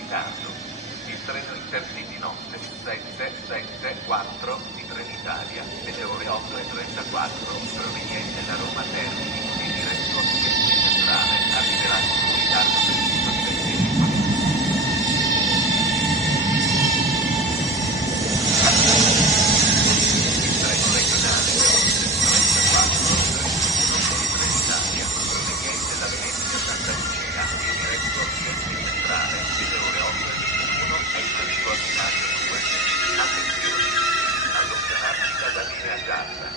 ritardo. Il treno Intercity notte 774 di Trenitalia delle ore 8:34 proveniente da Roma Termini e diretto a Trieste Centrale arriverà con un ritardo previsto di 20 minuti. Il treno regionale 34 di Trenitalia proveniente da Venezia Santa Lucia e diretto a Trieste Centrale delle ore 8:21 è il previsto a binario 2. Attenzione! Allontanarsi dalla linea gialla.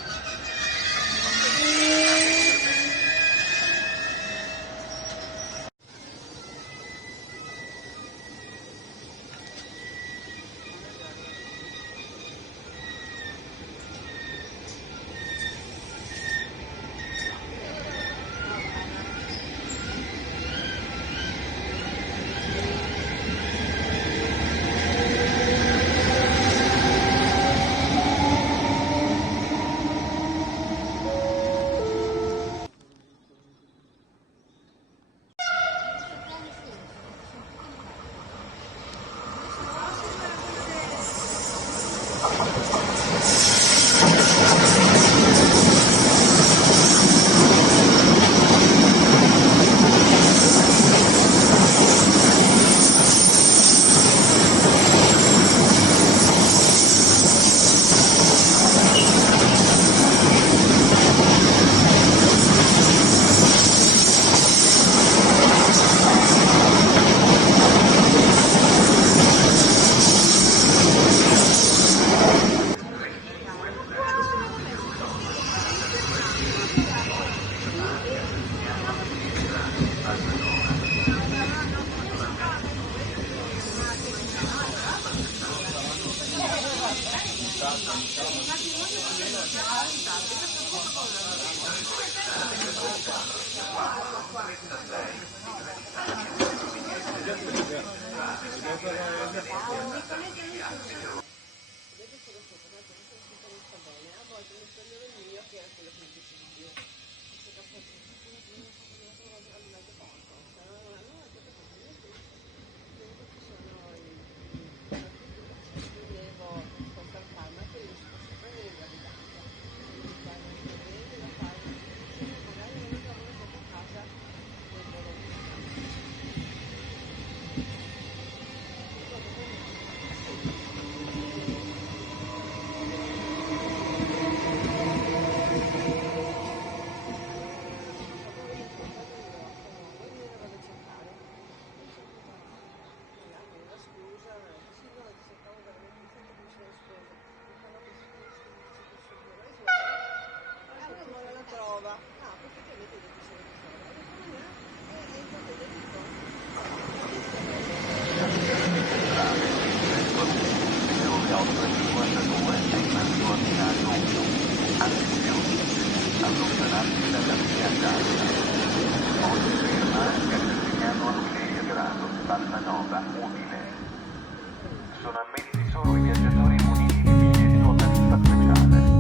Sono ammessi solo i viaggiatori muniti di biglietto a tariffa speciale.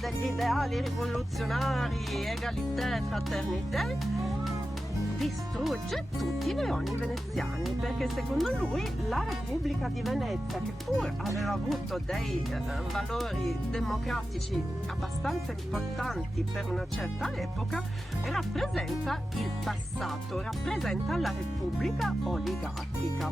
Degli ideali rivoluzionari, egalité, fraternité, distrugge tutti i leoni veneziani, perché secondo lui la Repubblica di Venezia, che pur aveva avuto dei valori democratici abbastanza importanti per una certa epoca, rappresenta il passato, rappresenta la Repubblica oligarchica.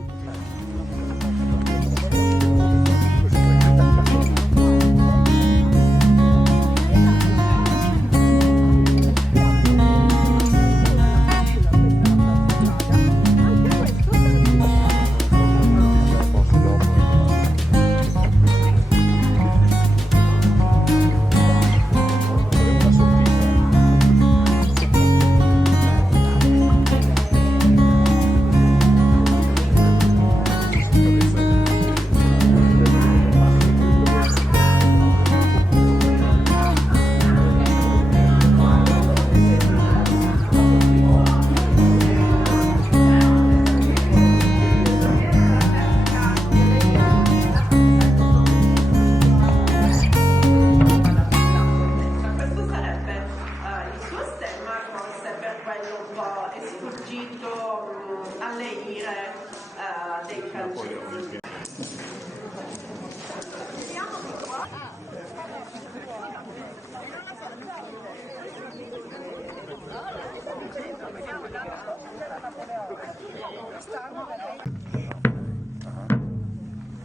Alle ire dei francesi.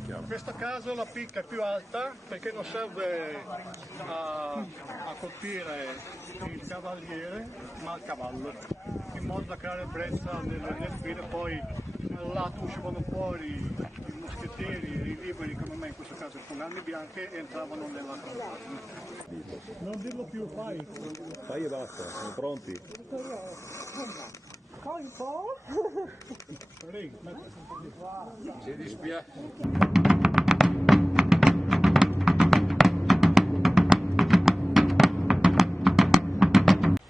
In questo caso la picca è più alta perché non serve a colpire il cavaliere ma il cavallo, in modo da creare ebbrezza nel filo. Poi al lato uscivano fuori i moschettieri e i liberi, come me in questo caso con le armi bianche, e entravano nella campagna. Non dirlo più, fai! Fai e basta, siamo pronti. Poi un po'? Si dispiace.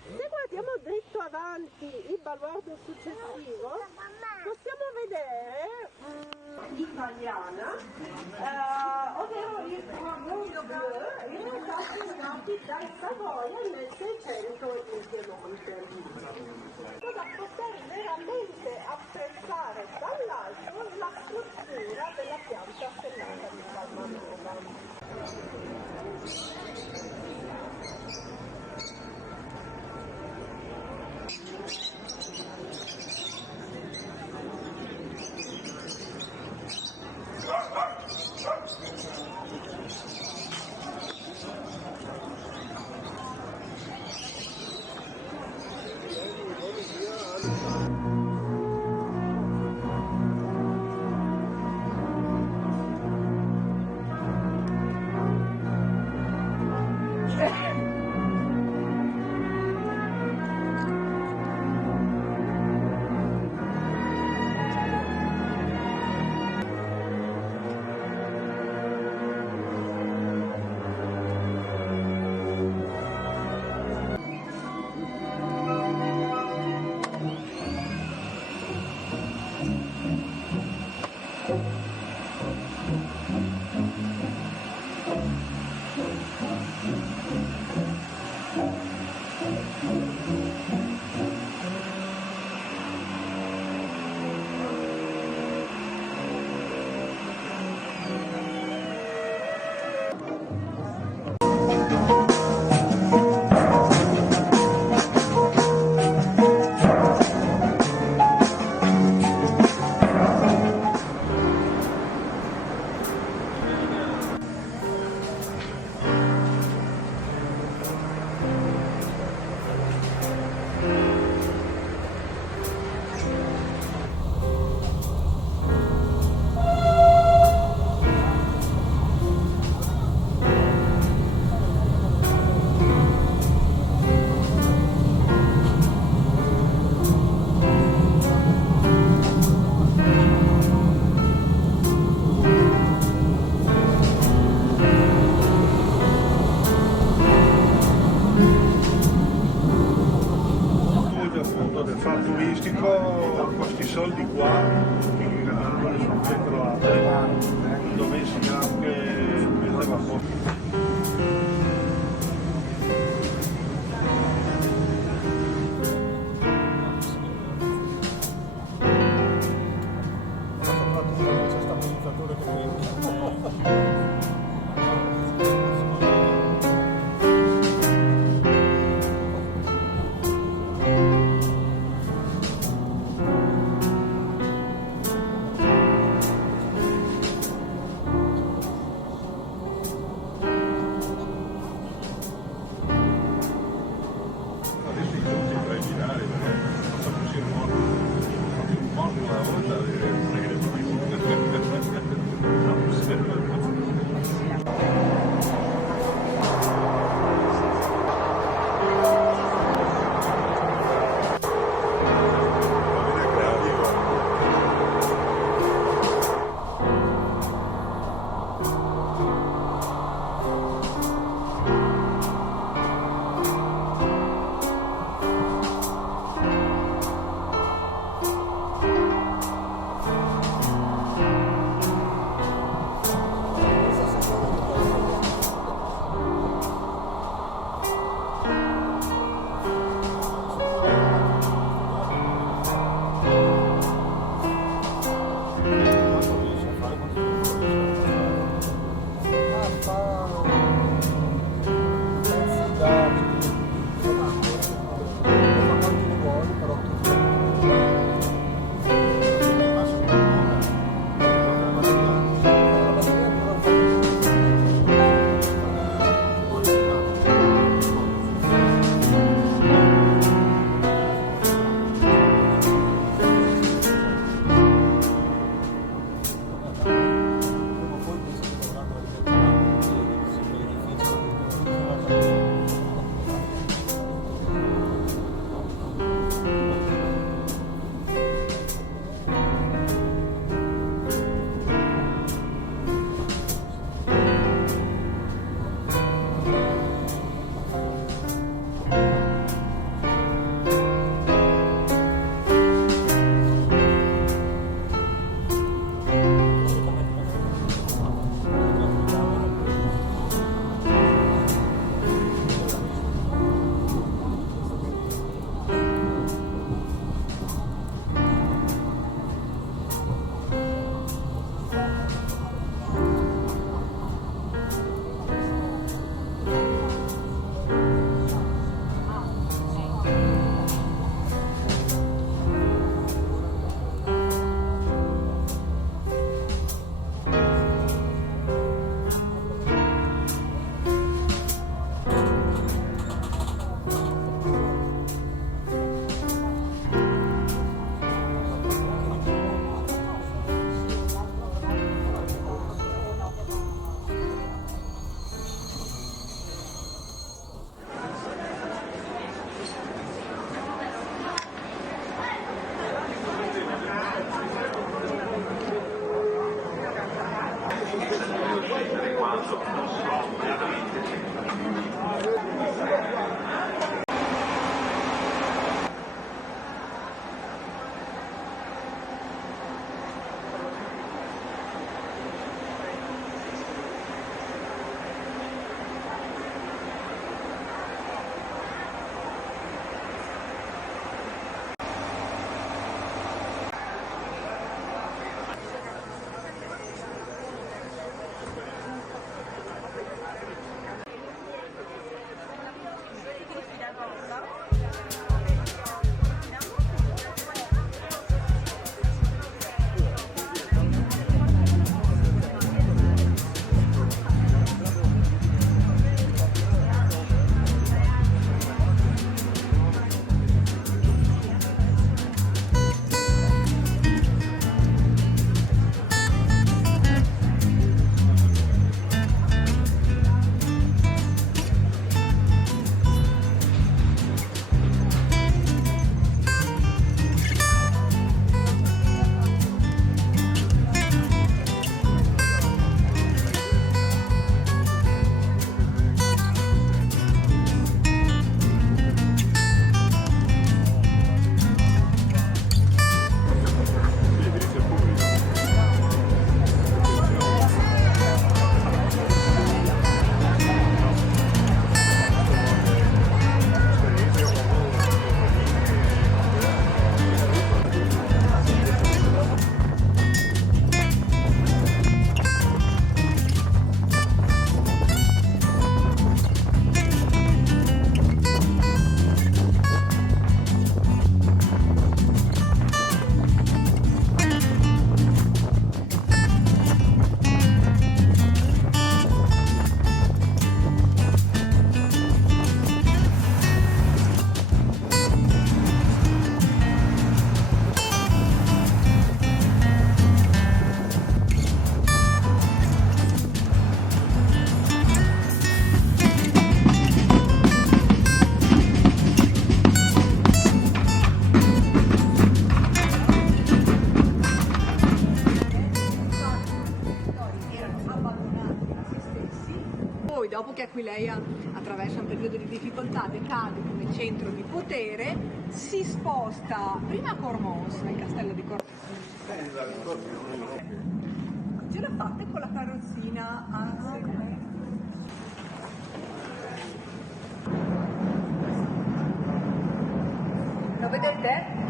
Se guardiamo dritto avanti il baluardo successivo, possiamo vedere l'italiana, ovvero il Dragon Bleu, in realtà segnati dai Savoia nel 600 in Piemonte. Da poter veramente apprezzare dall'alto la struttura della pianta stellata di Palmanova. questi soldi qua che hanno sul centro a dove insegna anche vendeva cui lei attraversa un periodo di difficoltà, decade come centro di potere, si sposta prima a Cormons, nel castello di Cormons. Ce l'ha fatta con la carrozzina a lo vedete?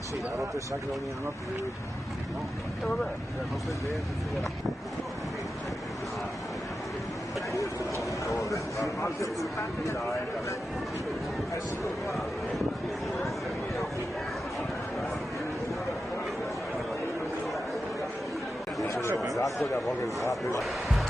Sì, però pensare che ogni anno più, no? Vabbè. La nostra idea è Zaccoli a volte